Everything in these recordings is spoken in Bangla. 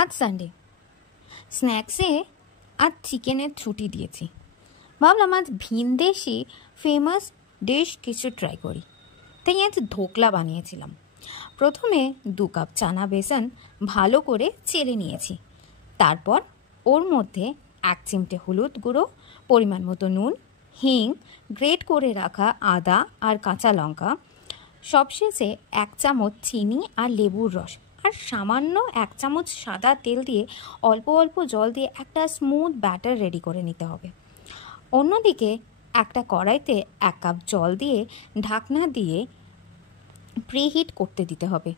আজ সানডে, স্ন্যাক্সে আজ চিকেনের ছুটি দিয়েছি। ভাবলাম আজ ভিনদেশি ফেমাস ডিশ কিছু ট্রাই করি, তাই আজ ধোকলা বানিয়েছিলাম। প্রথমে 2 কাপ চানা বেসন ভালো করে চেলে নিয়েছি। তারপর ওর মধ্যে 1 চিমটে হলুদ গুঁড়ো, পরিমাণ মতো নুন, হিং, গ্রেট করে রাখা আদা আর কাঁচা লঙ্কা, সবশেষে 1 চামচ চিনি আর লেবুর রস আর সামান্য 1 চামচ সাদা তেল দিয়ে অল্প অল্প জল দিয়ে একটা স্মুথ ব্যাটার রেডি করে নিতে হবে। অন্যদিকে একটা কড়াইতে 1 কাপ জল দিয়ে ঢাকনা দিয়ে প্রিহিট করতে দিতে হবে।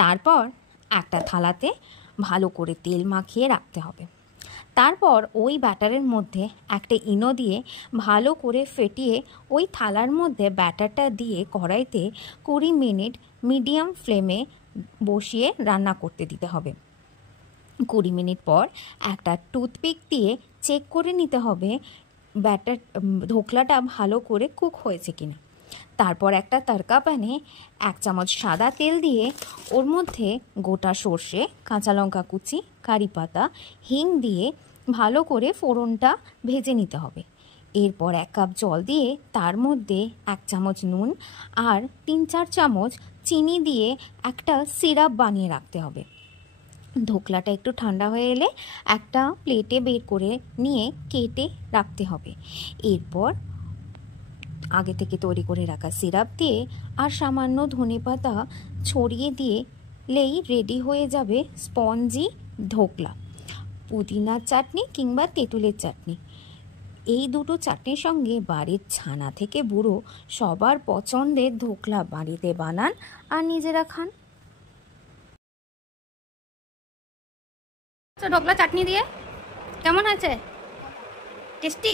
তারপর একটা থালাতে ভালো করে তেল মাখিয়ে রাখতে হবে। তারপর ওই ব্যাটারের মধ্যে একটা ইনো দিয়ে ভালো করে ফেটিয়ে ওই থালার মধ্যে ব্যাটারটা দিয়ে কড়াইতে 20 মিনিট মিডিয়াম ফ্লেমে বসিয়ে রান্না করতে দিতে হবে। 20 মিনিট পর একটা টুথপিক দিয়ে চেক করে নিতে হবে ধোকলাটা ভালো করে কুক হয়েছে কিনা। তারপর একটা তড়কা প্যানে 1 চামচ সাদা তেল দিয়ে ওর মধ্যে গোটা সর্ষে, কাঁচা লঙ্কা কুচি, কারি পাতা, হিং দিয়ে ভালো করে ফোড়নটা ভেজে নিতে হবে। এরপর 1 কাপ জল দিয়ে তার মধ্যে 1 চামচ নুন আর 3-4 চামচ চিনি দিয়ে একটা সিরাপ বানিয়ে রাখতে হবে। ধোকলাটা একটু ঠান্ডা হয়ে এলে একটা প্লেটে বের করে নিয়ে কেটে রাখতে হবে। এরপর আগে থেকে তৈরি করে রাখা সিরাপ দিয়ে আর সামান্য ধনেপাতা ছড়িয়ে দিলেই রেডি হয়ে যাবে স্পঞ্জি ধোকলা। পুদিনার চাটনি কিংবা তেঁতুলের চাটনি, এই দুটো চাটনির সঙ্গে বাড়ির ছানা থেকে বুড়ো সবার পছন্দের ধোকলা বাড়িতে বানান আর নিজেরা খান। ঢোকলা চাটনি দিয়ে কেমন হয়েছে? টেস্টি?